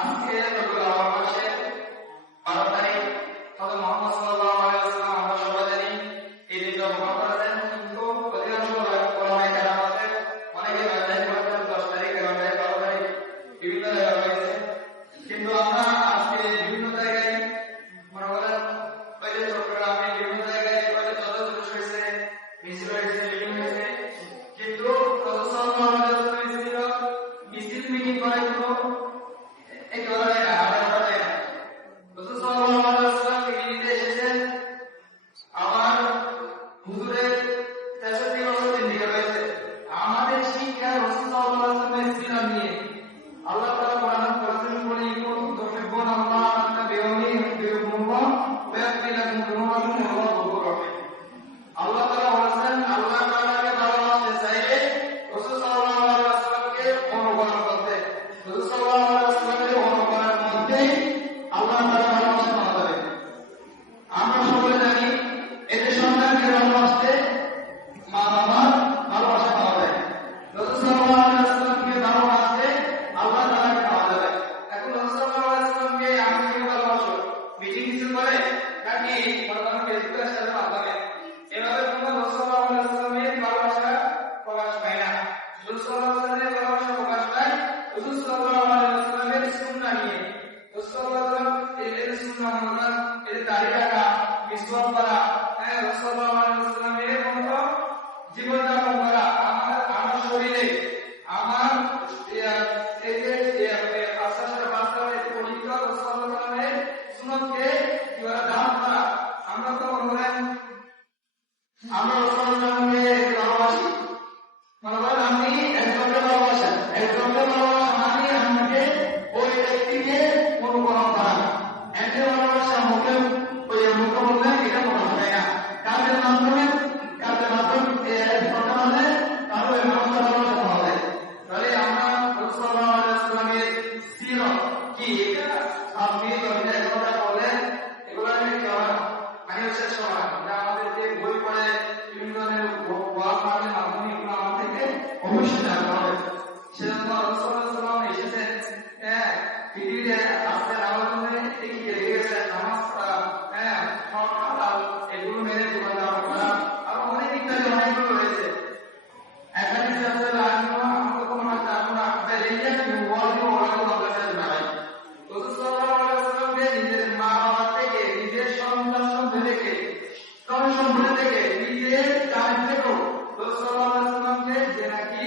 আজকে রবিউল আউয়াল মাসের 12 তারিখ হযরত মুহাম্মদ সাল্লাল্লাহু আলাইহি ওয়াসাল্লাম আমরা সবাই জানি এই দিনটা গ্রহণ করেছেন, কিন্তু অধিকাংশ ওলামায়ে কেরাম আছে অনেকে জানেন 10 তারিখ 11 তারিখ 12 তারিখ বিভিন্ন জায়গায় রয়েছে, কিন্তু আমরা আজকে বিভিন্ন জায়গায় মনে করেন ওই যে চট্টগ্রামে বিভিন্ন জায়গায় হয়তো যতদূর হয়েছে মিছিল হয়েছে মিটিং হয়েছে, কিন্তু রাসূল সাল্লাল্লাহু আলাইহি ওয়াসাল্লাম মিছিল মিটিং করে কোনো একেবারে আলাদা করে না। রাসূল সাল্লাল্লাহু আলাইহি ওয়াসাল্লাম পৃথিবীতে এসেছেন আমার হুজুরের 63 বছর জিন্দেগি রয়েছে। আমাদের শিক্ষা রাসূল সাল্লাল্লাহু আলাইহি ওয়াসাল্লামের সিরাত নিয়ে। আল্লাহ তাআলা কোরআনে বলেছেন, "কুল ইন কুনতুম তুহিব্বুনা আল্লাহ ফাত্তাবিউনি ইউহিব্বুকুমুল্লাহ ওয়া ইয়াগফির লাকুম যুনুবাকুম ওয়াল্লাহু গফুরুর রহিম।" আল্লাহ তাআলা বলেছেন, আল্লাহ তাআলাকে ভালোবাসতে চাইলে রাসূল সাল্লাল্লাহু আলাইহি ওয়াসাল্লামকে অনুসরণ করতে। রাসূল সাল্লাল্লাহু আলাইহি ওয়াসাল্লামকে অনুসরণের মধ্যেই আল্লাহ তাআলা ভালোবাসা পাওয়া যাবে। আমরা সকলে জানি এতে সন্তানকে ভালোবাসতে মা বাবার ভালোবাসা পাওয়া যায়। রাসূল সাল্লাল্লাহু আলাইহি ওয়াসাল্লামকে ভালোবাসতে আল্লাহ তাআলাকে পাওয়া যাবে। এখন রাসূল সাল্লাল্লাহু আলাইহি ওয়াসাল্লামকে আমি কি ভালোবাসো মিটিং মিছিল করে নাকি কোনো ফেসবুকের সাথে মাধ্যমে এভাবে কোনো রাসূল সাল্লাল্লাহু আলাইহি ওয়াসাল্লামের ভালোবাসা প্রকাশ পায় না। রাসূল সাল্লাল্লাহু আলাইহি ওয়াসাল্লামের ভালোবাসা প্রকাশ পায় রাসূল সাল্লাল্লাহু আলাইহি ওয়াসাল্লামের সুন্নাহ নিয়ে। রাসূল সাল্লাল্লাহু আলাইহি ওয়াসাল্লাম এর সুন্নাহ অনুযায়ী এর দাড়ি রাখা, মিসওয়াক করা, রাসূল সাল্লাল্লাহু আলাইহি ওয়াসাল্লামের মতো জীবন যাপন করা, আমার শরীরে আমার এই যে আশাসের বাস্তবে পবিত্র রাসূল সাল্লাল্লাহু আলাইহি ওয়াসাল্লামের সুন্নাহকে কিভাবে ধারণ করা। আমরা তো মনে করেন আমরা রাসূল সাল্লাল্লাহু আলাইহি ওয়াসাল্লামকে ভালোবাসি, মনে করেন আপনি একজনকে ভালোবাসেন, একজনকে ভালোবাসা মানে আমাকে ওই ব্যক্তিকে অনুকরণ করা। একে ভালোবাসা মুখে ওই মুখে বললেন এটা মনে হয় না, কাজের মাধ্যমে বর্তমানে তারও এই ভালোবাসা পাওয়া যায়। তাহলে আমরা রাসূল সাল্লাল্লাহু আলাইহি ওয়াসাল্লামের সিরাত কি এটা আপনি যদি কথা বলেন এগুলো নিয়ে কি হয় আমি শেষ করা না, আমাদের যে বই পড়ে বিভিন্ন ধরনের ওয়াজ মাহফিলের মাধ্যমে এগুলো আমাদেরকে অবশ্যই জানতে হবে। সেজন্য রাসূল সাল্লাল্লাহু আলাইহি ওয়াসাল্লাম এসেছেন পৃথিবীতে আসতে আমার জন্য এগিয়ে গেছে নামাজ পড়া, এগুলো মেনে জীবন যাপন করা, আরো অনেক ইত্যাদি অনেকগুলো রয়েছে। এখানে আমরা কোনো মাস জানবো না, নিজের মা বাবা থেকে, নিজের সন্তান থেকে, সম্পত্তি থেকে, নিজের কাজ থেকেও রাসূলুল্লাহকে যে নাকি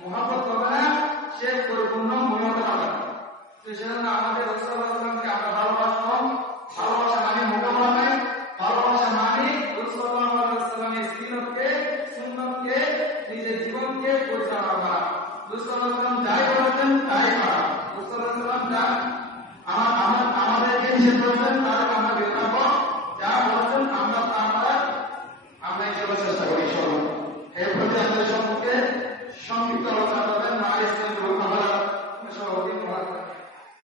মুহাব্বত করবে না সে পরিপূর্ণ মুমিন হবে না। তো সেজন্য আমাদের রাসূলুল্লাহকে আমরা ভালোবাসতাম, ভালোবাসা মানে মোকাবিলা নাই, ভালোবাসা মানে রাসূলুল্লাহ সাল্লাল্লাহু সিরাতকে সুন্নাতকে নিজের জীবনকে পরিচালনা করা। রাসূলুল্লাহ যাই বলেছেন তাই করা। রাসূলুল্লাহ যা আমাদেরকে নিষেধ করেছেন তার আমরা বিরোধিতা করব, যা বলেছেন আমরা আমরা হিসেবে চেষ্টা করি সবাই। এর প্রতি আমাদের সম্পর্কে সংক্ষিপ্ত আলোচনা করবেন মা ইসলামের সভাপতি